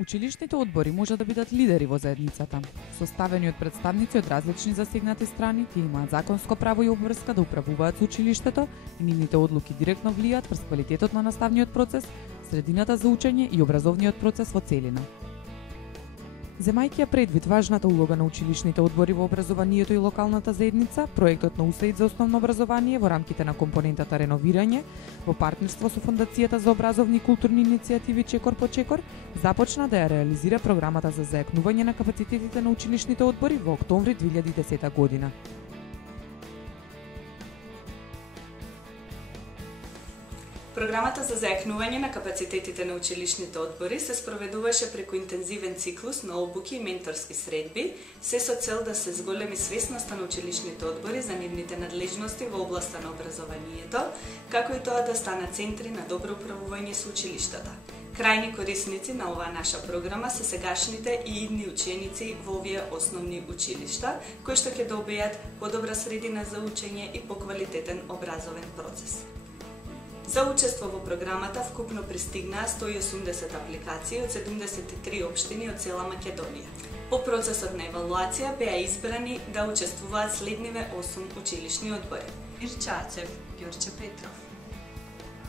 Училишните одбори може да бидат лидери во заедницата. Составени од представници од различни засегнати страни, тие имаат законско право и обврска да управуваат со училиштето и нивните одлуки директно влијаат врз квалитетот на наставниот процес, средината за учење и образовниот процес во целина. Земајќи ја предвид важната улога на училишните одбори во образованието и локалната заедница, проектот на УСАИД за основно образование во рамките на компонентата реновирање, во партнерство со Фондацијата за образовни и културни иницијативи Чекор по Чекор, започна да ја реализира програмата за зајакнување на капацитетите на училишните одбори во октомври 2010 година. Програмата за зајакнување на капацитетите на училишните одбори се спроведуваше преку интензивен циклус на обуки и менторски средби, се со цел да се зголеми свесноста на училишните одбори за нивните надлежности во областа на образованието, како и тоа да станат центри на добро управување со училиштата. Крајни корисници на оваа наша програма се сегашните и идни ученици во овие основни училишта, кои што ќе добијат подобра средина за учење и поквалитетен образовен процес. За учество во програмата вкупно пристигнаа 180 апликации од 73 општини од цела Македонија. По процесот на евалуација беа избрани да учествуваат следниве 8 училишни одбори: Ирчацев, Ѓорче Петров,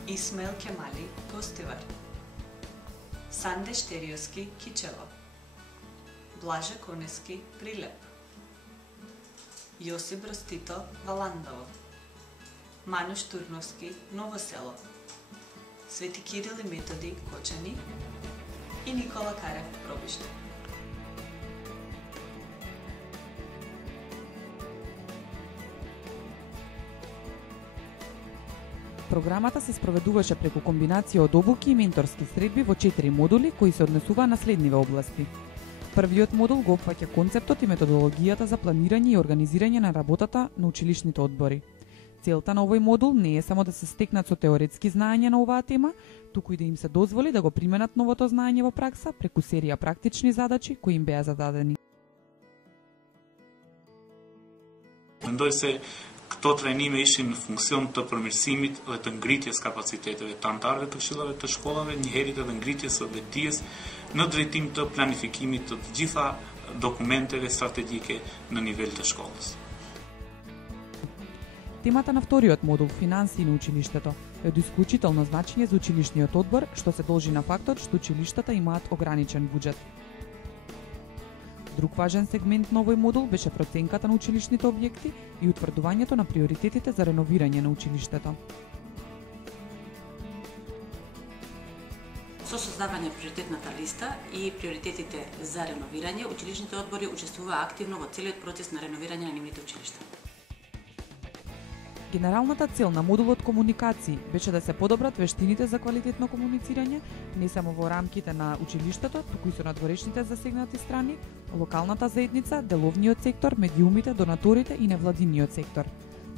Исмаил Кемали, Гостивар, Санде Штериоски, Кичево, Блаже Конески, Прилеп, Јосип Ростито, Валандово, Мануш Турновски, Ново село, Свети Кирил и Методи, Кочани и Никола Карев, Пробиште. Програмата се спроведуваше преку комбинација од обуки и менторски средби во 4 модули кои се однесуваа на следниве области. Првиот модул го опфаќа концептот и методологијата за планирање и организирање на работата на училишните одбори. Целта на овој модул не е само да се стекнат со теоретски знаења на оваа тема, туку и да им се дозволи да го применат новото знаење во пракса преку серија практични задачи кои им беа зададени. Mendoj se këto trajnime ishin në funksion të përmirësimit dhe të ngritjes kapaciteteve të anëtarëve të këshillave të shkollave, njëherët edhe ngritjes së dijes në drejtim të planifikimit të gjitha dokumenteve strategjike në nivel të shkollës. Темата на вториот модул, финансии на училиштето, е од исклучително значење за училишниот одбор, што се должи на фактот што училиштата имаат ограничен буџет. Друг важен сегмент на овој модул беше проценката на училишните објекти и утврдувањето на приоритетите за реновирање на училиштето. Со создавање приоритетната листа и приоритетите за реновирање, училишните одбори учествуваа активно во целиот процес на реновирање на нивните училишта. Генералната цел на модулот комуникации беше да се подобрат вештините за квалитетно комуницирање, не само во рамките на училиштето, туку и со надворешните засегнати страни, локалната заедница, деловниот сектор, медиумите, донаторите и невладиниот сектор.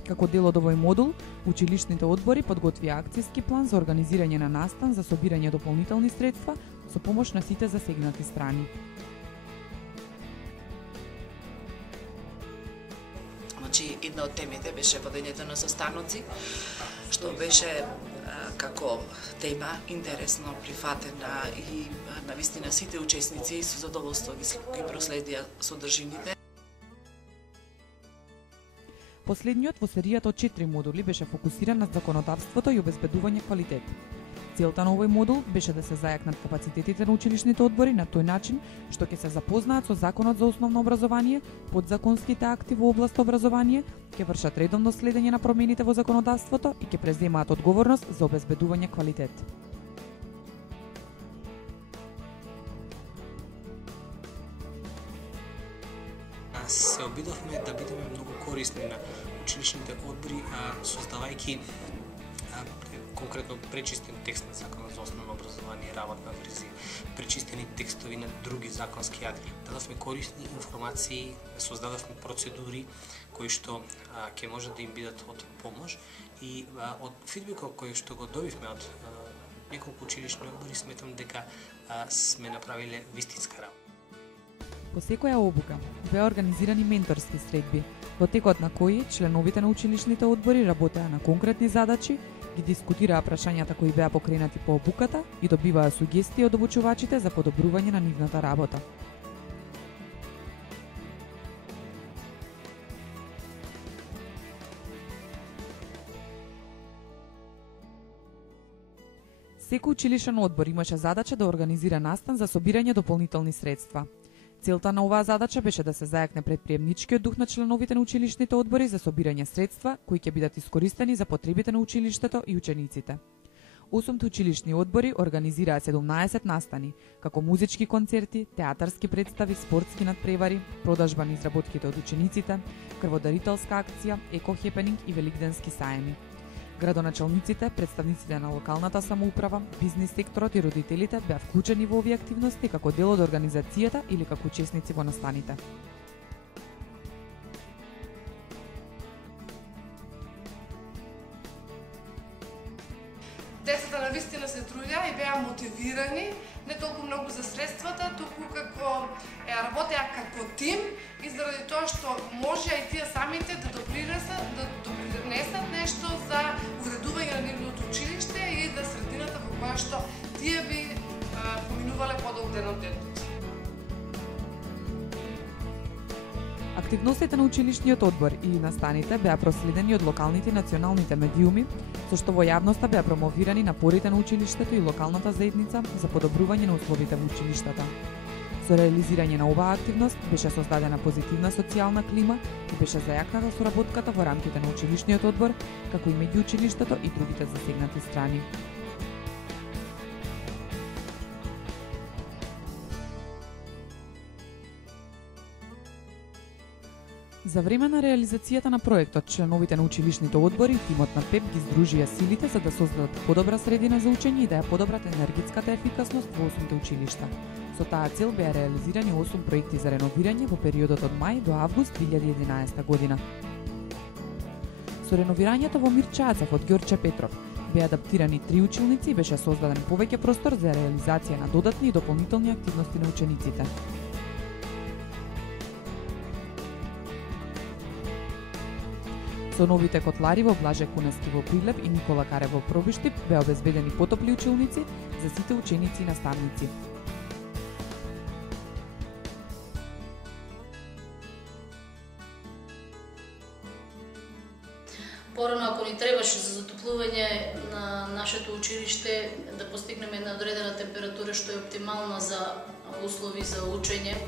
Како дел од овој модул, училишните одбори подготвија акцијски план за организирање на настан за собирање дополнителни средства со помош на сите засегнати страни. Една од темите беше водењето на состаноци, што беше како тема интересно прифатена и навистина сите учесници со задоволство ги проследија содржините. Последниот во серијата од 4 модули беше фокусиран на законодавството и обезбедување квалитет. Целта на овој модул беше да се зајакнат капацитетите на училишните одбори на тој начин што ќе се запознаат со Законот за основно образование, подзаконските акти во област образование, ќе вршат редовно следење на промените во законодавството и ќе преземаат одговорност за обезбедување квалитет. Се обидовме да бидеме многу корисни на училишните одбори, создавајќи конкретно пречистен текст на Законот за основно образование и работна верзија, пречистени текстови на други законски акти. Дадовме корисни информации, создадовме процедури кои што ќе може да им бидат од помош и од фидбекот кој што го добивме од неколку училишни одбори, сметам дека сме направиле вистинска работа. По секоја обука беа организирани менторски средби, во текот на кои членовите на училишните одбори работеа на конкретни задачи ги дискутираа прашањата кои беа покренати по обуката и добиваа сугестии од обучувачите за подобрување на нивната работа. Секој училишен одбор имаше задача да организира настан за собирање дополнителни средства. Целта на оваа задача беше да се зајакне предприемничкиот дух на членовите на училишните одбори за собирање средства кои ќе бидат искористени за потребите на училиштето и учениците. 8 училишни одбори организираа 17 настани, како музички концерти, театарски представи, спортски надпревари, продажба на изработките од учениците, крводарителска акција, еко-хепенинг и великденски саеми. Градоначалниците, представниците на локалната самоуправа, бизнис секторот и родителите беа вклучени во овие активности како дел од организацијата или како учесници во настаните. Децата навистина се трудеа и беа мотивирани, не толку многу за средствата, туку како работеа како тим и заради тоа што може и тие самите да допринесат нешто за уредување на нивното училиште и да средината во која што тие би поминувале подолг ден од денот. Активностите на училишниот одбор или настаните беа проследени од локалните и националните медиуми, со што во јавноста беа промовирани напорите на училиштето и локалната заедница за подобрување на условите во училиштата. Со реализирање на оваа активност беше создадена позитивна социјална клима и беше зајакната соработката во рамките на училишниот одбор, како и меѓу училиштето и другите засегнати страни. За време на реализацијата на проектот, членовите на училишните одбори и тимот на ПЕП ги здружија силите за да создадат подобра средина за учење и да ја подобрат енергетската ефикасност во 8 училишта. Со таа цел беа реализирани 8 проекти за реновирање во периодот од мај до август 2011 година. Со реновирањето во Мирчацев од Ѓорче Петров беа адаптирани 3 училници и беше создаден повеќе простор за реализација на додатни и дополнителни активности на учениците. Со новите котлари во Блаже Кунески во Прилеп и Никола Каре во Пробиштип беа обезбедени потопли училници за сите ученици и наставници. Порано, ако ни требаше за затоплување на нашето училиште, да постигнеме една одредена температура што е оптимална за услови за учење,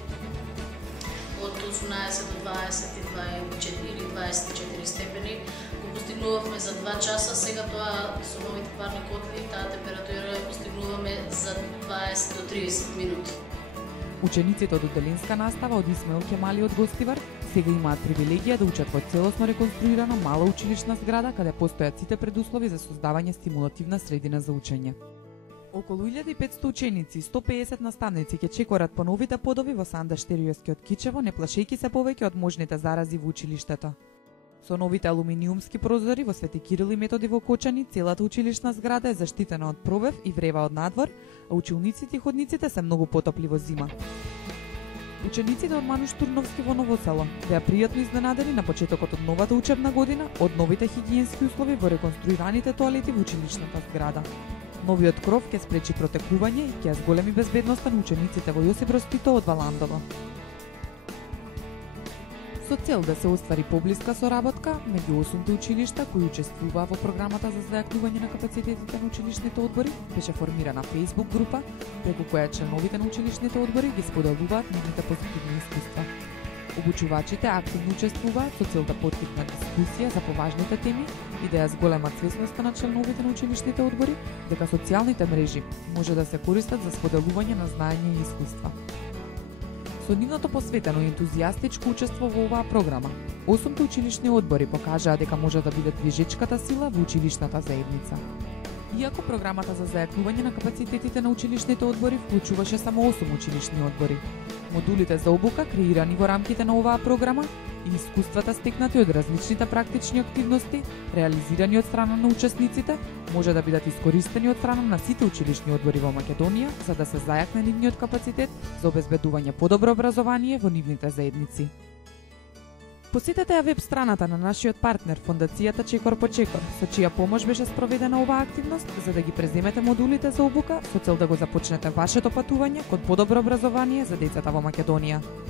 од 18 до 22 или 24 степени, го постигнувавме за 2 часа, сега тоа со новите парни котли, таа температура ја постигнуваме за 20 до 30 минути. Учениците од одделенска настава од Исмаил Кемали од Гостивар сега имаат привилегија да учат во целосно реконструирана мала училишна зграда каде постојат сите предуслови за создавање стимулативна средина за учење. Околу 1500 ученици и 150 наставници ќе чекорат по новите подови во Санда Штериевски од Кичево, не плашејќи се повеќе од можните зарази во училиштето. Со новите алуминиумски прозори во Свети Кирил и Методи во Кочани, целата училишна зграда е заштитена од провев и врева од надвор, а училниците и ходниците се многу потопли во зима. Учениците од Мануш Турновски во Ново село беа пријатно изненадени на почетокот од новата учебна година од новите хигиенски услови во реконструираните тоалети во училишната зграда. Новиот кров ќе спречи протекување и ќе зголеми безбедноста на учениците во Јосип Броз Тито од Валандово. Со цел да се оствари поблиска соработка меѓу 8 училишта кои учествуваа во програмата за зајакнување на капацитетите на училишните одбори, беше формирана Facebook група преку која членовите на училишните одбори ги споделуваат нивните позитивни искуства. Обучувачите активно учествуваат со цел да поттикнат дискусија за поважните теми и да ја зголемат свесноста на членовите на училишните одбори дека социјалните мрежи може да се користат за споделување на знаење и искуства. Со нивното посветено и ентузијастичко учество во оваа програма, 8 училишни одбори покажаа дека може да бидат движечката сила во училишната заедница. Иако програмата за зајакнување на капацитетите на училишните одбори вклучуваше само 8 училишни одбори, модулите за обука креирани во рамките на оваа програма и искуствата стекнати од различните практични активности, реализирани од страна на учесниците, може да бидат искористени од страна на сите училишни одбори во Македонија за да се зајакне нивниот капацитет за обезбедување подобро образование во нивните заедници. Посетете ја веб страната на нашиот партнер, Фондацијата Чекор по Чекор, со чија помош беше спроведена оваа активност, за да ги преземете модулите за обука со цел да го започнете вашето патување кон подобро образование за децата во Македонија.